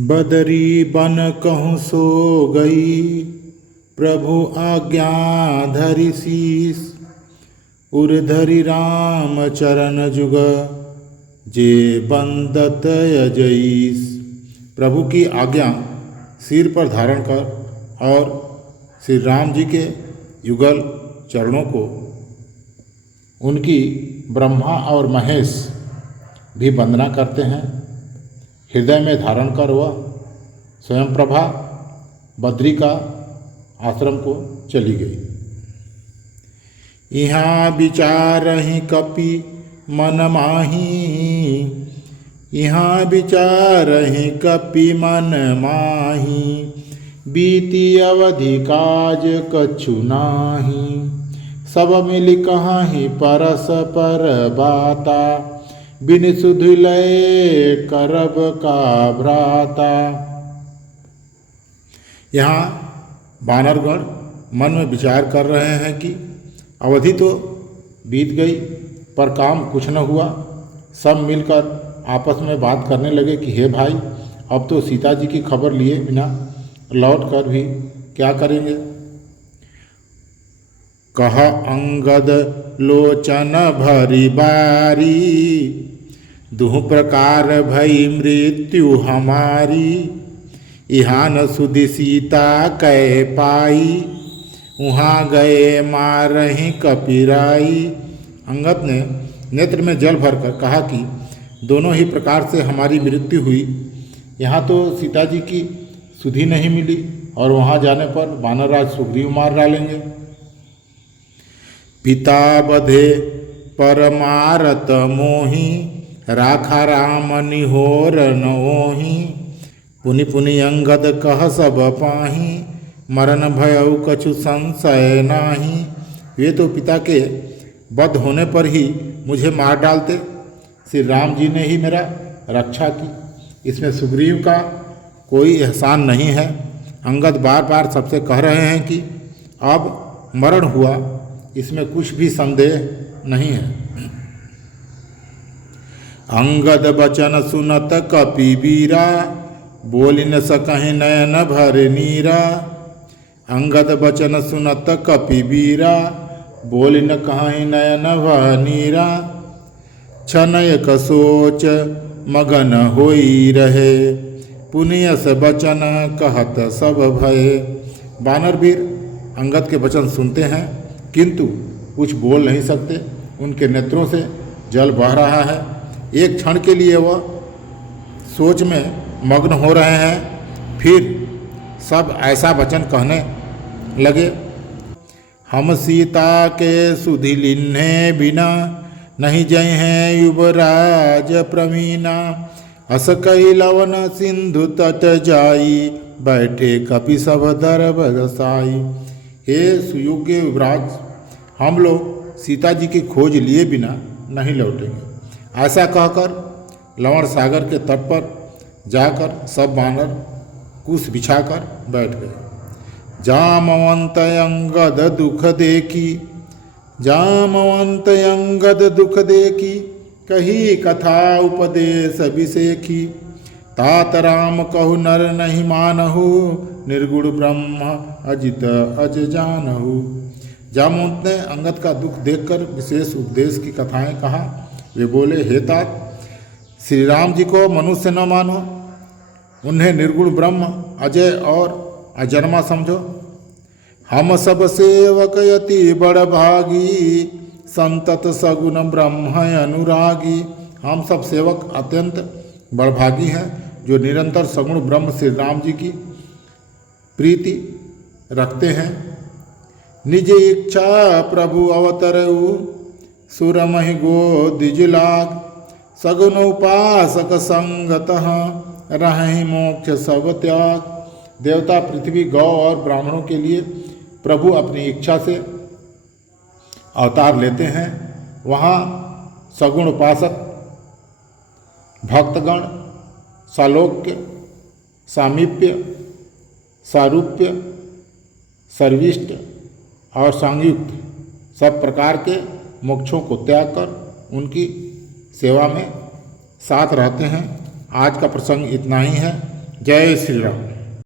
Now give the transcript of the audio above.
बदरी बन कहूँ सो गई, प्रभु आज्ञा धरि शीस। उर्धरि राम चरण जुग, जे बंदत अजईस। प्रभु की आज्ञा सिर पर धारण कर और श्री राम जी के युगल चरणों को उनकी ब्रह्मा और महेश भी वंदना करते हैं। हृदय में धारण कर वह स्वयं प्रभा बद्री का आश्रम को चली गई। यहाँ विचारहि कपि मन माही, यहाँ विचारहि कपि मन माही। बीती अवधि काज कछु नाही, सब मिल कहाहि परस्पर बाता। बिन सुध लय करब का भ्राता। यहाँ वानरगण मन में विचार कर रहे हैं कि अवधि तो बीत गई पर काम कुछ न हुआ। सब मिलकर आपस में बात करने लगे कि हे भाई, अब तो सीता जी की खबर लिए बिना लौट कर भी क्या करेंगे। कह अंगद लोचन भरी बारी, दुह प्रकार भई मृत्यु हमारी। यहाँ न सुधि सीता कै पाई, वहाँ गए मारहि कपिराई। अंगद ने नेत्र में जल भरकर कहा कि दोनों ही प्रकार से हमारी मृत्यु हुई। यहाँ तो सीता जी की सुधि नहीं मिली और वहाँ जाने पर वानरराज सुग्रीव मार डालेंगे। पिता बधे परमारत मोहि, राखा राम निहोर नोहि। पुनि पुनि अंगद कह सब पाही, मरण भयउ कछु संशय नाही। वे तो पिता के वध होने पर ही मुझे मार डालते, श्री राम जी ने ही मेरा रक्षा की, इसमें सुग्रीव का कोई एहसान नहीं है। अंगद बार बार सबसे कह रहे हैं कि अब मरण हुआ, इसमें कुछ भी संदेह नहीं है। अंगद बचन सुनत कपि बीरा, बोल न सकहि नयन भर नीरा। अंगद बचन सुनत कपि बीरा, बोल न कहि नयन भर नीरा। छनयक सोच मगन होई रहे, पुनियस बचन कहत सब भय। वानरवीर अंगद के वचन सुनते हैं किंतु कुछ बोल नहीं सकते। उनके नेत्रों से जल बह रहा है। एक क्षण के लिए वह सोच में मग्न हो रहे हैं, फिर सब ऐसा वचन कहने लगे। हम सीता के सुधि लिन्हे बिना, नहीं जय हैं युवराज प्रवीणा। अस कई लवन सिंधु तट जाई, बैठे कपि सब दरब दसाई। हे सुयोग्य युवराज, हम लोग सीता जी की खोज लिए बिना नहीं लौटेंगे। ऐसा कहकर लवण सागर के तट पर जाकर सब वानर कुश बिछाकर बैठ गए। जामवंत अंगद दुख देखी, जामवंत अंगद दुख देखी। कही कथा उपदेश अभिषेखी, तात राम कहु नर नहीं मानहु। निर्गुण ब्रह्म अजित अज जानहु। जामवंत ने अंगद का दुख देखकर विशेष उपदेश की कथाएं कहा। वे बोले, हे तात, श्री राम जी को मनुष्य न मानो, उन्हें निर्गुण ब्रह्म अजय और अजन्मा समझो। हम सब सेवक यति बड़ भागी, संतत सगुण ब्रह्म अनुरागी। हम सब सेवक अत्यंत बड़भागी हैं जो निरंतर सगुण ब्रह्म श्री राम जी की प्रीति रखते हैं। निज इच्छा प्रभु अवतरऊ, सुरमहि गो द्विजलाग। सगुन उपासक संगतः, रहहि मोक्ष सब त्याग। देवता पृथ्वी गौ और ब्राह्मणों के लिए प्रभु अपनी इच्छा से अवतार लेते हैं। वहाँ सगुण उपासक भक्तगण सालोक्य, सामीप्य, सारूप्य, सर्विष्ट और संयुक्त सब प्रकार के मोक्षों को त्याग कर उनकी सेवा में साथ रहते हैं। आज का प्रसंग इतना ही है। जय श्री राम।